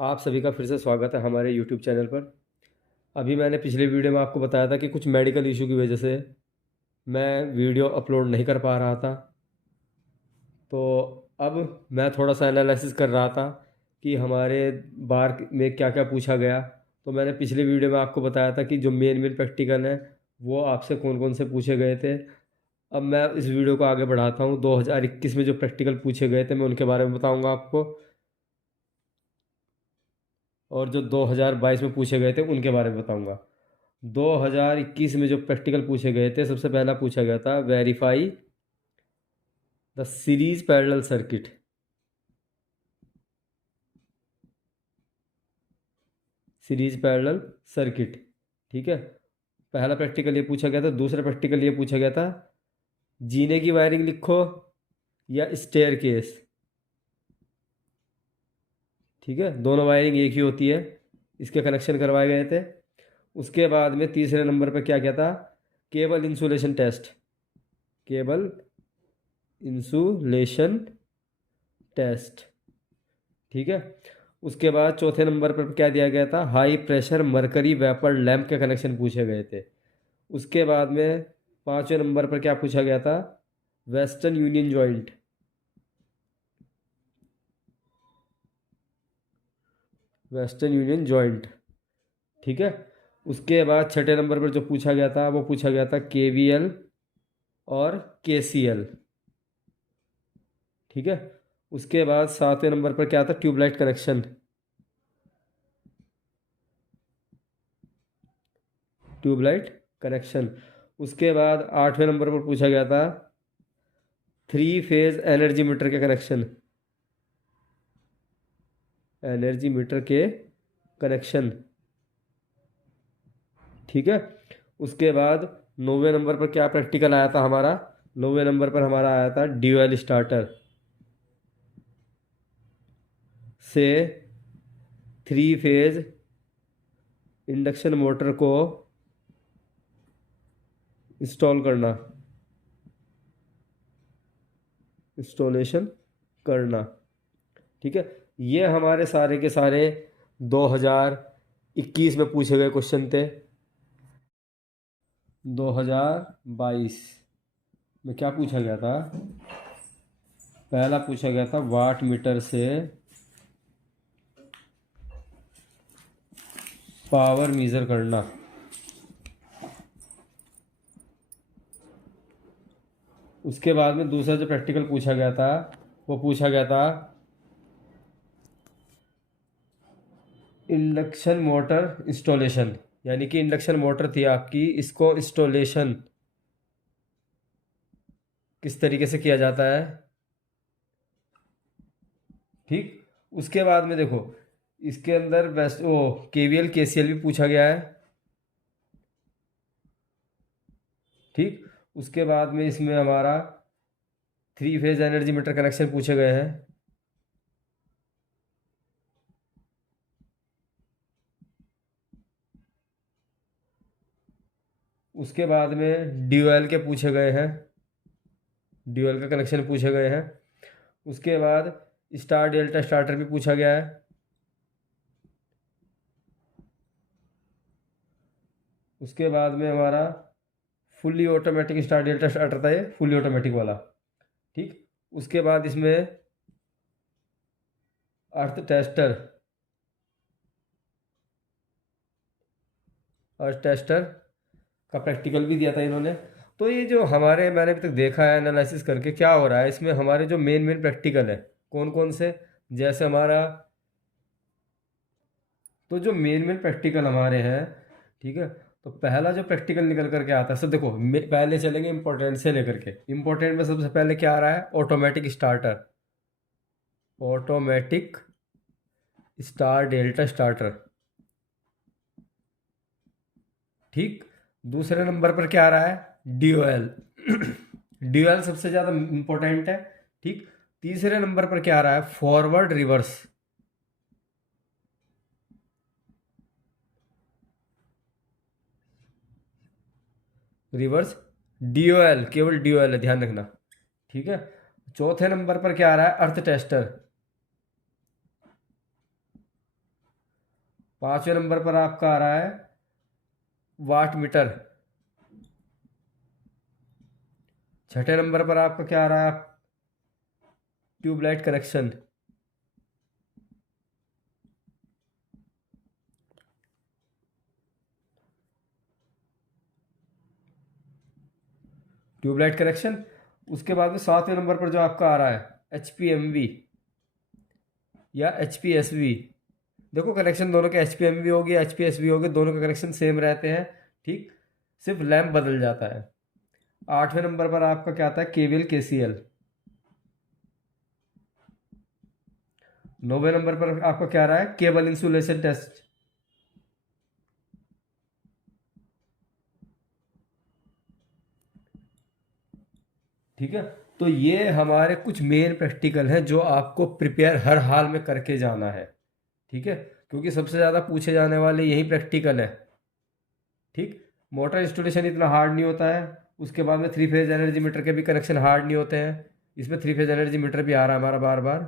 आप सभी का फिर से स्वागत है हमारे यूट्यूब चैनल पर। अभी मैंने पिछले वीडियो में आपको बताया था कि कुछ मेडिकल इशू की वजह से मैं वीडियो अपलोड नहीं कर पा रहा था। तो अब मैं थोड़ा सा एनालिसिस कर रहा था कि हमारे बार में क्या क्या पूछा गया। तो मैंने पिछले वीडियो में आपको बताया था कि जो मेन मेन प्रैक्टिकल हैं वो आपसे कौन कौन से पूछे गए थे। अब मैं इस वीडियो को आगे बढ़ाता हूँ। 2021 में जो प्रैक्टिकल पूछे गए थे मैं उनके बारे में बताऊँगा आपको, और जो 2022 में पूछे गए थे उनके बारे में बताऊंगा। 2021 में जो प्रैक्टिकल पूछे गए थे, सबसे पहला पूछा गया था verify the series parallel circuit. Series parallel circuit, ठीक है। पहला प्रैक्टिकल ये पूछा गया था। दूसरा प्रैक्टिकल ये पूछा गया था जीने की वायरिंग लिखो या स्टेयर केस, ठीक है। दोनों वायरिंग एक ही होती है, इसके कनेक्शन करवाए गए थे। उसके बाद में तीसरे नंबर पर क्या क्या था, cable insulation test. Cable insulation test, ठीक है। उसके बाद चौथे नंबर पर क्या दिया गया था, high pressure mercury vapour lamp के कनेक्शन पूछे गए थे। उसके बाद में पांचवें नंबर पर क्या पूछा गया था, western union joint. Western union joint, ठीक है। उसके बाद छठे नंबर पर जो पूछा गया था वो पूछा गया था केवीएल और केसीएल, ठीक है। उसके बाद सातवें नंबर पर क्या था, ट्यूबलाइट कनेक्शन। Tubelight connection. उसके बाद आठवें नंबर पर पूछा गया था थ्री फेज एनर्जी मीटर के कनेक्शन। एनर्जी मीटर के कनेक्शन, ठीक है। उसके बाद नौवें नंबर पर क्या प्रैक्टिकल आया था हमारा, नौवें नंबर पर हमारा आया था ड्यूअल स्टार्टर से थ्री फेज इंडक्शन मोटर को इंस्टॉल करना, इंस्टॉलेशन करना, ठीक है। ये हमारे सारे के सारे 2021 में पूछे गए क्वेश्चन थे। 2022 में क्या पूछा गया था, पहला पूछा गया था वाट मीटर से पावर मेजर करना। उसके बाद में दूसरा जो प्रैक्टिकल पूछा गया था वो पूछा गया था इंडक्शन मोटर इंस्टॉलेशन, यानी कि इंडक्शन मोटर थी आपकी, इसको इंस्टॉलेशन किस तरीके से किया जाता है, ठीक। उसके बाद में देखो इसके अंदर बेस्ट वो केवीएल केसीएल भी पूछा गया है, ठीक। उसके बाद में इसमें हमारा three phase energy meter connection पूछे गए हैं। उसके बाद में ड्यूएल के पूछे गए हैं, ड्यूएल का कनेक्शन पूछे गए हैं। उसके बाद स्टार डेल्टा स्टार्टर भी पूछा गया है। उसके बाद में हमारा fully automatic star delta starter था, ये फुल्ली ऑटोमेटिक वाला, ठीक। उसके बाद इसमें अर्थ टेस्टर, अर्थ टेस्टर का प्रैक्टिकल भी दिया था इन्होंने। तो ये जो हमारे मैंने अभी तक देखा है एनालिसिस करके, क्या हो रहा है इसमें, हमारे जो मेन मेन प्रैक्टिकल है कौन कौन से, जैसे हमारा, तो जो मेन मेन प्रैक्टिकल हमारे हैं, ठीक है। तो पहला जो प्रैक्टिकल निकल करके आता है, सब देखो पहले चलेंगे इंपॉर्टेंट से लेकर के। इंपॉर्टेंट में सबसे पहले क्या आ रहा है, automatic starter, automatic star delta starter, ठीक। दूसरे नंबर पर क्या आ रहा है, ड्यूएल। ड्यूएल सबसे ज़्यादा इंपॉर्टेंट है, ठीक। तीसरे नंबर पर क्या आ रहा है, फॉरवर्ड रिवर्स, रिवर्स डीओएल, केवल डीओएल है, ध्यान रखना, ठीक है। चौथे नंबर पर क्या आ रहा है, अर्थ टेस्टर, 5वें नंबर पर आपका आ रहा है वाट मीटर। 6ठे नंबर पर आपका क्या आ रहा है, ट्यूबलाइट कनेक्शन। Tubelight connection. उसके बाद में 7वें नंबर पर जो आपका आ रहा है HPMV या HPSV। देखो कनेक्शन दोनों के HPMV हो गया HPSV हो गया, दोनों के कनेक्शन सेम रहते हैं, ठीक, सिर्फ लैंप बदल जाता है। 8वें नंबर पर आपका क्या आता है, केबल KCL। 9वें नंबर पर आपका क्या रहा है, केबल इंसुलेशन टेस्ट। ठीक है, तो ये हमारे कुछ मेन प्रैक्टिकल हैं जो आपको प्रिपेयर हर हाल में करके जाना है। ठीक है, क्योंकि सबसे ज़्यादा पूछे जाने वाले यही प्रैक्टिकल है। ठीक, मोटर इंस्टॉलेशन इतना हार्ड नहीं होता है। उसके बाद में 3 फेज एनर्जी मीटर के भी कनेक्शन हार्ड नहीं होते हैं। इसमें 3 फेज एनर्जी मीटर भी आ रहा है हमारा बार बार।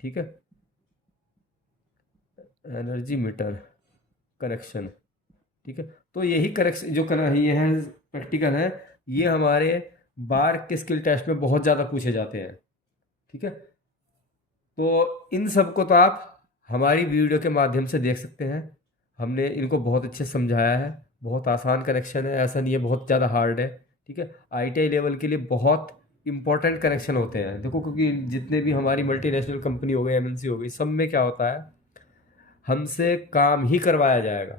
ठीक है, एनर्जी मीटर कनेक्शन। ठीक है, तो यही कनेक्शन जो ये है प्रैक्टिकल है, ये हमारे बार के स्किल टेस्ट में बहुत ज़्यादा पूछे जाते हैं। ठीक है, तो इन सब को तो आप हमारी वीडियो के माध्यम से देख सकते हैं। हमने इनको बहुत अच्छे से समझाया है। बहुत आसान कनेक्शन है, ऐसा नहीं है बहुत ज़्यादा हार्ड है। ठीक है, ITI लेवल के लिए बहुत इंपॉर्टेंट कनेक्शन होते हैं। देखो, क्योंकि जितने भी हमारी मल्टीनेशनल कंपनी हो गई, MNC हो गई, सब में क्या होता है, हमसे काम ही करवाया जाएगा।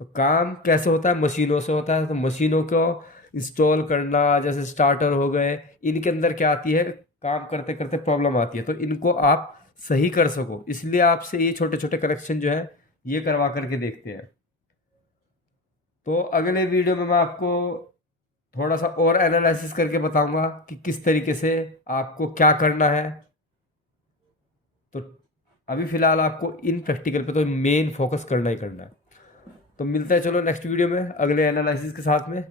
तो काम कैसे होता है, मशीनों से होता है। तो मशीनों को इंस्टॉल करना, जैसे स्टार्टर हो गए, इनके अंदर क्या आती है, काम करते करते प्रॉब्लम आती है, तो इनको आप सही कर सको, इसलिए आपसे ये छोटे छोटे कनेक्शन जो है ये करवा करके देखते हैं। तो अगले वीडियो में मैं आपको थोड़ा सा और एनालिसिस करके बताऊंगा कि किस तरीके से आपको क्या करना है। तो अभी फ़िलहाल आपको इन प्रैक्टिकल पे तो मेन फोकस करना ही करना है। तो मिलता है चलो नेक्स्ट वीडियो में अगले एनालिसिस के साथ में।